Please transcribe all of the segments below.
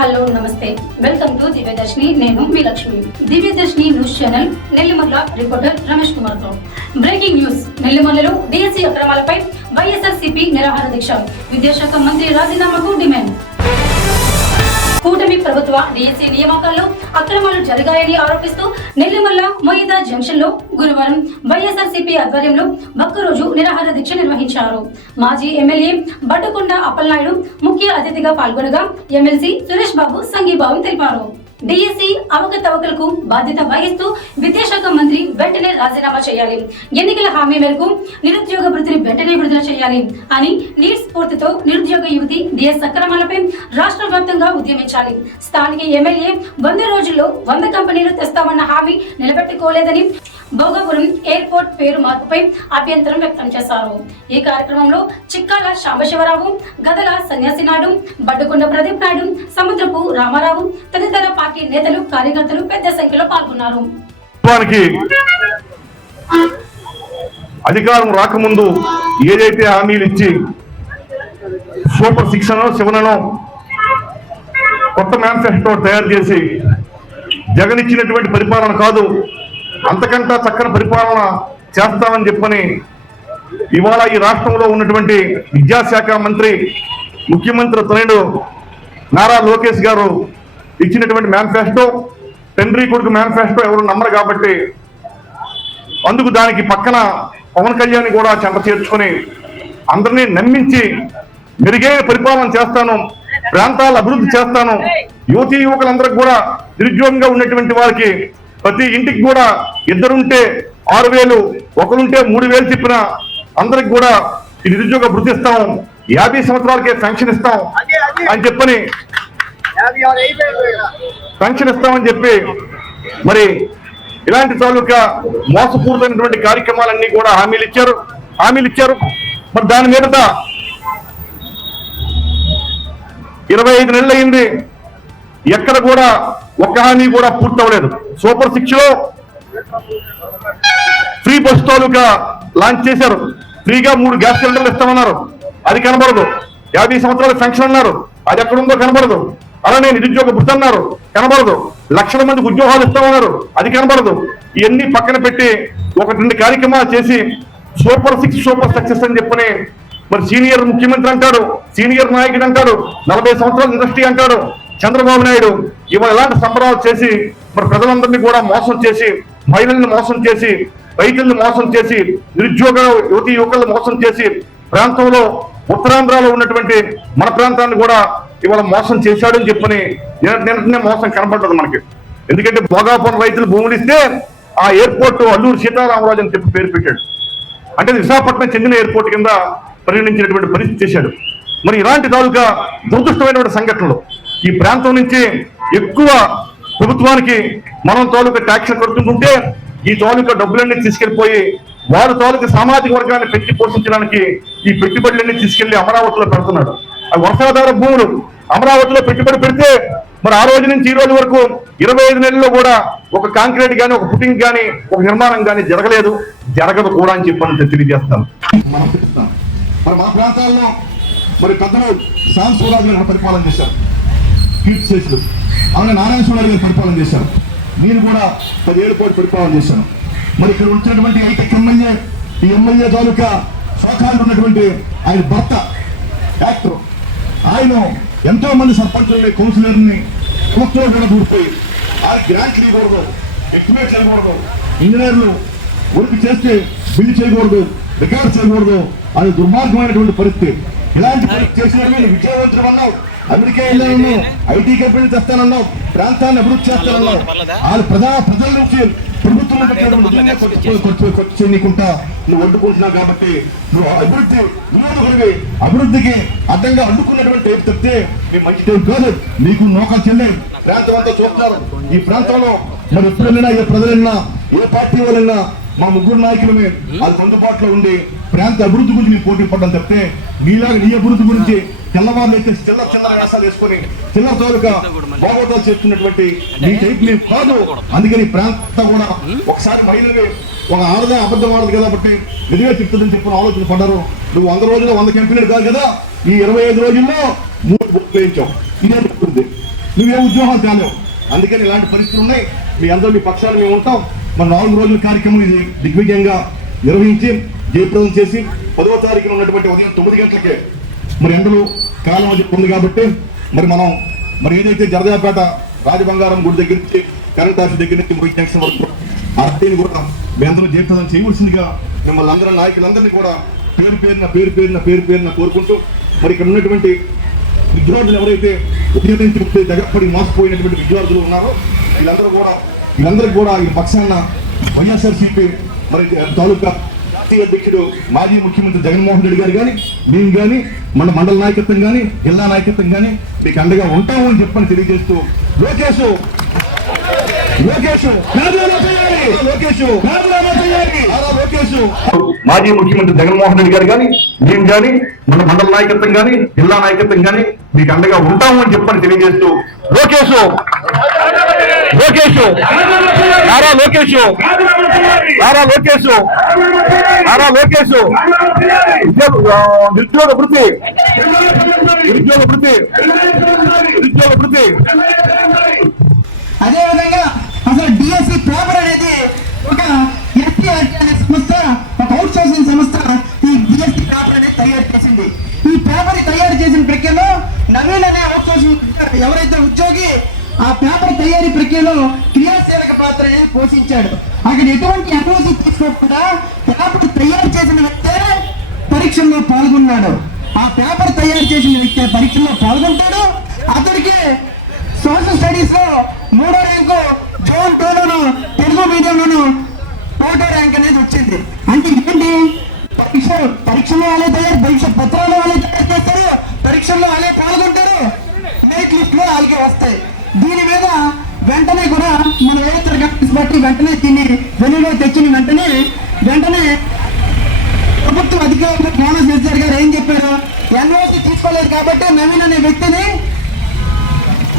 Hello నమస్తే welcome to Divyadarshini. నేను మీ Lakshmi. Divyadarshini news channel Nellimarla reporter Ramesh Kumar తో బ్రేకింగ్ న్యూస్. నెల్లిమర్లలో డిఎస్సి అక్రమాలపై వైఎస్ఆర్సీపీ నిరాహార దీక్ష. విద్యాశాఖ మంత్రి రాజీనామాకు డిమాండ్. కూటమి ప్రభుత్వ డిఎస్సి నియామకాల్లో అక్రమాలు జరిగాయని ఆరోపిస్తూ నెల్లిమర్ల మొయిదా జంక్షన్ లో గురువారం వైఎస్ఆర్సీపీ ఆధ్వర్యంలో ఒక్కరోజు నిరాహార దీక్ష నిర్వహించారు. మాజీ ఎమ్మెల్యే బడ్డుకొండ అప్పలనాయుడు ముఖ్య అతిథిగా పాల్గొనగా ఎమ్మెల్సీ సురేష్ బాబు సంఘీభావం తెలిపారు. డిఎస్సి అవకతవకలకు బాధ్యత వహిస్తూ విద్యాశాఖ మంత్రి వెంటనే రాజీనామా చేయాలి. ఎన్నికల హామీ మేరకు నిరుద్యోగ భృతిని వెంటనే విడుదల చేయాలి అని నీట్ స్ఫూర్తితో నిరుద్యోగ యువతి డిఎస్ అక్రమాలపై రాష్ట్ర వ్యాప్తంగా ఉద్యమించాలి. స్థానిక ఎమ్మెల్యే 100 రోజుల్లో 100 కంపెనీలు తెస్తామన్న హామీ నిలబెట్టుకోలేదని భోగాపురం ఎయిర్పోర్ట్ పేరు మార్పుపై అభ్యంతరం వ్యక్తం చేశారు. ఈ కార్యక్రమంలో చిక్కాల శాంబశివరావు, గదల సన్యాసినాయుడు, బడ్డుకొండ ప్రదీప్ నాయుడు, సముద్రపు రామారావు తదితర పార్టీ నేతలు, కార్యకర్తలు పెద్ద సంఖ్యలో పాల్గొన్నారు. అధికారం రాకముందు ఏదైతే హామీలు ఇచ్చి సూపర్ 6 కొత్త మేనిఫెస్టో తయారు చేసి జగన్ ఇచ్చినటువంటి పరిపాలన కాదు, అంతకంటే చక్కని పరిపాలన చేస్తామని చెప్పని ఇవాళ ఈ రాష్ట్రంలో ఉన్నటువంటి విద్యాశాఖ మంత్రి, ముఖ్యమంత్రి తనయుడు నారా లోకేష్ గారు ఇచ్చినటువంటి మేనిఫెస్టో, తండ్రి కొడుకు మేనిఫెస్టో ఎవరు నమ్మరు కాబట్టి అందుకు దానికి పక్కన పవన్ కళ్యాణ్ కూడా చెంత చేర్చుకొని అందరినీ నమ్మించి మెరుగైన పరిపాలన చేస్తాను, ప్రాంతాల అభివృద్ధి చేస్తాను, యువతీ యువకులందరికీ కూడా నిరుద్యోగంగా ఉన్నటువంటి వారికి ప్రతి ఇంటికి కూడా 2 ఉంటే 6,000, 1 ఉంటే 3,000 చెప్పిన అందరికి కూడా ఈ నిరుద్యోగ భృతి ఇస్తాం, 50 సంవత్సరాలకే పెన్షన్ ఇస్తాం అని చెప్పని పెన్షన్ ఇస్తామని చెప్పి మరి ఇలాంటి తాలూకా మోసపూరితమైనటువంటి కార్యక్రమాలన్నీ కూడా హామీలు ఇచ్చారు. మరి దాని మీద 25 నెలలు అయింది, ఎక్కడ కూడా ఒక్క హామీ కూడా పూర్తవలేదు. సూపర్ 6లో ఫ్రీ బస్ తాలూకా లాంచ్ చేశారు. ఫ్రీగా 3 గ్యాస్ సిలిండర్లు ఇస్తామన్నారు, అది కనబడదు. 50 సంవత్సరాల పెన్షన్ అన్నారు, అది ఎక్కడుందో కనబడదు. అలానే నిరుద్యోగ భృతి అన్నారు, కనబడదు. లక్షల మందికి ఉద్యోగాలు ఇస్తామన్నారు, అది కనబడదు. ఇవన్నీ పక్కన పెట్టి 1-2 కార్యక్రమాలు చేసి సూపర్ 6 సూపర్ సక్సెస్ అని చెప్పని మరి సీనియర్ ముఖ్యమంత్రి అంటాడు, సీనియర్ నాయకుడు అంటాడు, 40 సంవత్సరాల ఇండస్ట్రీ అంటాడు చంద్రబాబు నాయుడు. ఇవాళ ఇలాంటి సంబరాలు చేసి మరి ప్రజలందరినీ కూడా మోసం చేసి, మహిళల్ని మోసం చేసి, రైతుల్ని మోసం చేసి, నిరుద్యోగ యువతీ యువకులను మోసం చేసి, ప్రాంతంలో ఉత్తరాంధ్రలో ఉన్నటువంటి మన ప్రాంతాన్ని కూడా ఇవాళ మోసం చేశాడని చెప్పని నిన్ననే మోసం కనపడ్డది మనకి. ఎందుకంటే భోగాపురం రైతులు భూములు ఇస్తే ఆ ఎయిర్పోర్ట్ అల్లూరు సీతారామరాజు అని చెప్పి పేరు పెట్టాడు. అంటే విశాఖపట్నం చెందిన ఎయిర్పోర్ట్ కింద పరిగణించినటువంటి పరిస్థితి చేశాడు. మరి ఇలాంటి తాలూకా దురదృష్టమైనటువంటి సంఘటనలు ఈ ప్రాంతం నుంచి ఎక్కువ ప్రభుత్వానికి మనం తాలూకా ట్యాక్స్ కడుతుంటుంటే ఈ తాలూకా డబ్బులన్నీ తీసుకెళ్లిపోయి వారు తాలూకా సామాజిక వర్గాన్ని పెట్టి పోషించడానికి ఈ పెట్టుబడులన్నీ తీసుకెళ్లి అమరావతిలో పెడుతున్నాడు. ఆ వర్షాధార భూములు అమరావతిలో పెట్టుబడి పెడితే మరి ఆ రోజు నుంచి ఈ రోజు వరకు 25 నెలల్లో కూడా ఒక కాంక్రీట్ కానీ, ఒక పుట్టింగ్ కానీ, ఒక నిర్మాణం కానీ జరగదు కూడా అని చెప్పని తెలియజేస్తాను. మరి మా ప్రాంతాల్లో మరి పెద్దలు సాంస్వరాజు గారు పరిపాలన చేశారు, కీర్తిశేషులు. అలానే నారాయణస్వామి గారు పరిపాలన చేశారు. నేను కూడా 10 ఏళ్ల పాటు పరిపాలన చేశాను. మరి ఇక్కడ ఉంచినటువంటి ఐటెక్ ఎమ్మెల్యే, ఈ ఎమ్మెల్యే తాలూకా సోకాలు ఉన్నటువంటి ఆయన భర్త యాక్టర్, ఆయన ఎంతో మంది సర్పంచులని, కౌన్సిలర్ని ప్రభుత్వంలో కూడా దూరిపోయి ఆ గ్రాంట్లు ఇవ్వకూడదు, ఎస్టిమేట్ చేయకూడదు, ఇంజనీర్లు వర్క్ చేస్తే బిల్లు చేయకూడదు, రికార్డు చేయకూడదు, అది దుర్మార్గమైనటువంటి పరిస్థితి. ఇలాంటి పరిస్థితి చేసిన విజయవంతులు అన్నావు, అమెరికా వెళ్ళానన్నావు, ఐటీ కంపెనీలు తెస్తానన్నావు, ప్రాంతాన్ని అభివృద్ధి చేస్తానన్నావు. వాళ్ళు ప్రజల నుంచి ప్రభుత్వం ఖర్చు చేయకుండా నువ్వు అడ్డుకుంటున్నావు. కాబట్టి నువ్వు అభివృద్ధికి అడ్డంగా అడ్డుకున్నటువంటి చెప్తే మీ మంచి టైం కాదు. నీకు నౌకా చెల్లె ప్రాంతం అంతా చూస్తున్నారు. ఈ ప్రాంతంలో మరి ఎప్పుడు వెళ్ళినా, ఏ ప్రజలైనా, ఏ పార్టీ వాళ్ళైనా మా 3 నాయకులమే అది అందుబాటులో ఉండి ప్రాంత అభివృద్ధి గురించి మీరు పోటీ పడ్డం తప్పితే మీలాగా నీ అభివృద్ధి గురించి తెల్లవారులు అయితే చిన్న వ్యాసాలు వేసుకొని చిల్లర తాలూకా బాగోతాలు చేస్తున్నటువంటి నీ టైప్ మేము కాదు. అందుకని ప్రాంతం కూడా ఒకసారి మహిళలు ఒక ఆడదా అబద్ధం ఆడదు కాబట్టి నిజంగా చెప్తుందని చెప్పిన ఆలోచన పడ్డారు. నువ్వు 100 రోజుల్లో 100 కంపెనీలు కాదు కదా, ఈ 25 రోజుల్లో 3 బుక్ వేయించావు. ఇదే చెప్తుంది. నువ్వే ఉద్యోగాలు తేలేవు. అందుకని ఇలాంటి పరిస్థితులు ఉన్నాయి. మీ అందరూ మీ పక్షాలు మేము ఉంటాం. మన 4 రోజుల కార్యక్రమం ఇది దిగ్విజయంగా నిర్వహించి జయప్రదం చేసి 10వ తారీఖున ఉన్నటువంటి ఉదయం 9 గంటలకే మరి ఎండలు కాలం అది ఉంది కాబట్టి మనం ఏదైతే జరదాపేట రాజబంగారం గుడి దగ్గర నుంచి కరెంట్ ఆఫీస్ దగ్గర నుంచి మురి జంక్షన్ వరకు ఆ రద్దీని కూడా మీ అందరూ జయప్రదం చేయవలసిందిగా మిమ్మల్ని అందరూ నాయకులందరినీ కూడా పేరు పేరున కోరుకుంటూ మరి ఇక్కడ ఉన్నటువంటి విద్యార్థులు ఎవరైతే ఉద్యోగం నుంచి దగ్గరపడి మోసపోయినటువంటి విద్యార్థులు ఉన్నారో వీళ్ళందరికీ కూడా ఈ పక్షాన వైఎస్ఆర్సీపీ మరి తాలూకా జాతీయ అధ్యక్షుడు మాజీ ముఖ్యమంత్రి జగన్మోహన్ రెడ్డి గారు కానీ మేము కానీ మన మండల నాయకత్వం కానీ జిల్లా నాయకత్వం కానీ మీకు అండగా ఉంటాము అని చెప్పని తెలియజేస్తూ లోకేష్ మాజీ ముఖ్యమంత్రి జగన్మోహన్ రెడ్డి గారు కానీ మేము కానీ మన మండల నాయకత్వం కానీ జిల్లా నాయకత్వం కానీ మీకు అండగా ఉంటాము అని చెప్పని తెలియజేస్తూ లోకేష్ నిరుద్యోగ వృత్తి అదేవిధంగా అసలు డిఎస్సి పేపర్ అనేది ఒక ఎస్సీఆర్టీ అనే సంస్థ, ఒక అవుట్ సోర్సింగ్ సంస్థ ఈ డిఎస్సి పేపర్ అనేది తయారు చేసింది. ఈ పేపర్ తయారు చేసిన ప్రక్రియలో నవీన్ అనే అవుట్ సోర్సింగ్ ఎవరైతే ఉద్యోగి ఆ పేపర్ తయారీ ప్రక్రియలో క్రియాశీలక పాత్ర అనేది పోషించాడు. అక్కడ ఎటువంటి ఎన్ఓసి తీసుకోకుండా పేపర్ తయారు చేసిన వ్యక్తే పరీక్షల్లో పాల్గొన్నాడు. ఆ పేపర్ తయారు చేసిన వ్యక్తి పరీక్షల్లో పాల్గొంటాడు. అతడికి సోషల్ స్టడీస్ లో 3వ ర్యాంకు, జోన్ 2లోను తెలుగు మీడియంలోను 1వ ర్యాంక్ అనేది వచ్చింది. అంటే ఏంటి, పరీక్షలో వాళ్ళే పరీక్ష పత్రాలు వాళ్ళే తయారు చేస్తారు, పరీక్షల్లో వాళ్ళే పాల్గొంటారు, మెరిట్ లిస్ట్ లో వాళ్ళకే వస్తాయి. దీని మీద వెంటనే కూడా మనం ఏదైతే గమనించి బట్టి వెంటనే దీన్ని వెలుగులో తెచ్చిన వెంటనే ప్రభుత్వ అధికారులు బోనస్ చేశారు గారు ఏం చెప్పారు, ఎన్ఓసి తీసుకోలేదు కాబట్టి నవీన్ అనే వ్యక్తిని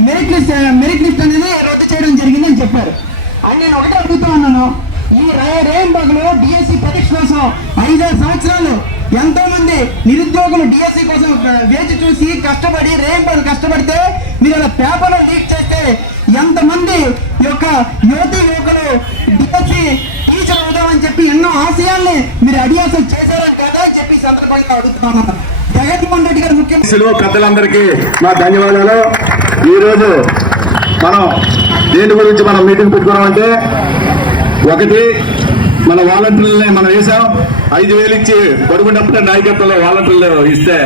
మెరిట్ లిస్ట్ అనేది రద్దు చేయడం జరిగిందని చెప్పారు. అని నేను ఒకటే అడుగుతూ ఉన్నాను, ఈ రేంబగ్లో డిఎస్సి పరీక్ష కోసం 5 సంవత్సరాలు ఎంతో మంది నిరుద్యోగులు డిఎస్సి కోసం వేచి చూసి కష్టపడి రేంబగ్ కష్టపడితే మీరు అలా పేపర్లో లీక్ చేస్తే ఎంతమంది యొక్క యువతి యువకులు డిఎస్సి టీచర్ అవుదామని చెప్పి ఎన్నో ఆశయాల్ని మీరు అడియాసం చేశారని కదా అని చెప్పి సందర్భంగా అడుగుతున్నాను. జగన్మోహన్ రెడ్డి గారు ముఖ్యమంత్రి పెద్దలందరికీ మా ధన్యవాదాలు. ఈరోజు మనం దేని గురించి మనం మీటింగ్ పెట్టుకున్నామంటే, ఒకటి మన వాలంటీర్లని మనం వేసాం. 5,000 ఇచ్చి పడుకున్నప్పుడే నాయకత్వంలో వాలంటీర్లు ఇస్తే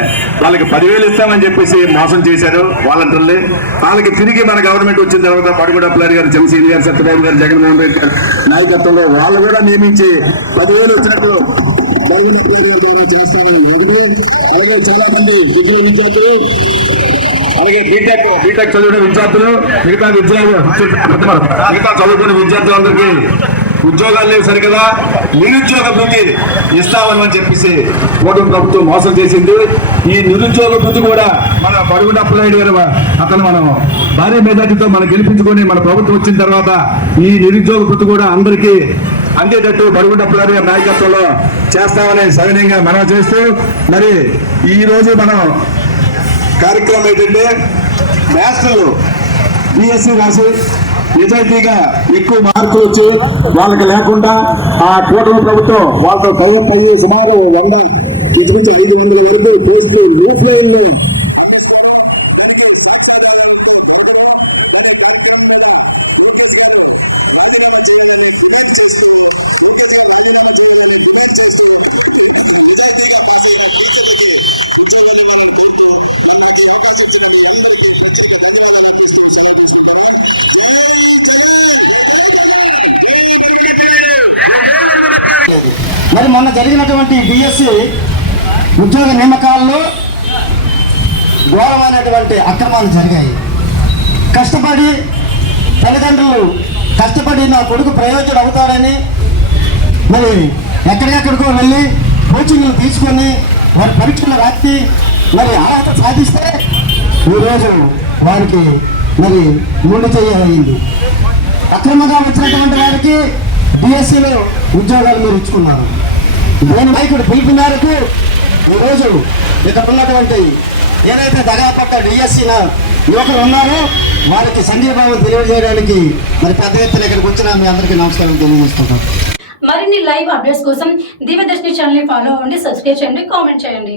వాళ్ళకి 10,000 ఇస్తామని చెప్పేసి మోసం చేశారు వాలంటీర్లు. వాళ్ళకి తిరిగి మన గవర్నమెంట్ వచ్చిన తర్వాత పడుకున్నప్పుడు గారు, జమసీని గారు, సత్యబాబు గారు, జగన్మోహన్ రెడ్డి గారు నాయకత్వంలో వాళ్ళు కూడా నియమించి 10,000 వచ్చినట్లు చేస్తామని. అలాగే చాలా మంది విద్యార్థులు, అలాగే బీటెక్ చదివిన విద్యార్థులు, మిగతా చదువుకునే విద్యార్థులందరికీ ఉద్యోగాలు లేవు సరికదా, నిరుద్యోగ వృత్తి ఇస్తామని చెప్పేసి కూటమి ప్రభుత్వం మోసం చేసింది. ఈ నిరుద్యోగ వృత్తి కూడా మన పడుగుడ అప్పలనాయుడు గారు అతను మనం భారీ మెజార్టీతో మనం గెలిపించుకొని మన ప్రభుత్వం వచ్చిన తర్వాత ఈ నిరుద్యోగ వృత్తి కూడా అందరికీ అందేటట్టు పడుగుడ అప్పలనాయుడు గారి నాయకత్వంలో చేస్తామని సవినయంగా మనం చేస్తూ, మరి ఈ రోజు మనం కార్యక్రమం ఏంటంటే, మాస్టర్లు బిఎస్సి రాసి నిజాయితీగా ఎక్కువ మార్కులు వచ్చి వాళ్ళకి లేకుండా ఆ కూటమి ప్రభుత్వం వాళ్ళతో కయ్యి సుమారు 100 మరి మొన్న జరిగినటువంటి బిఎస్సి ఉద్యోగ నియామకాల్లో ఘోరమైనటువంటి అక్రమాలు జరిగాయి. కష్టపడి తల్లిదండ్రులు కష్టపడి నా కొడుకు ప్రయోజనం అవుతాడని మరి ఎక్కడికెక్కడికో వెళ్ళి కోచింగ్లు తీసుకొని వారి పరీక్షలు రాసి మరి అర్హత సాధిస్తే ఈరోజు వారికి మరి ముందు చేయాలయ్యింది. అక్రమంగా వచ్చినటువంటి వారికి బిఎస్సీలో ఉద్యోగాలు మీరు ఇచ్చుకున్నారు. దేని నాయకుడు పిలుపు మేరకు ఈరోజు ఇక్కడ ఉన్నటువంటి ఏదైతే దగాపడ్డ డిఎస్సీ యువకులు ఉన్నారో వారికి సంఘీభావం తెలియజేయడానికి మరి పెద్ద ఎత్తున ఇక్కడికి వచ్చిన మీ అందరికీ నమస్కారం తెలియజేసుకుంటాం. మరిన్ని లైవ్ అప్డేట్స్ కోసం దివ్యదర్శిని ఛానల్ ని ఫాలో అవ్వండి, సబ్స్క్రైబ్ చేయండి, కామెంట్ చేయండి.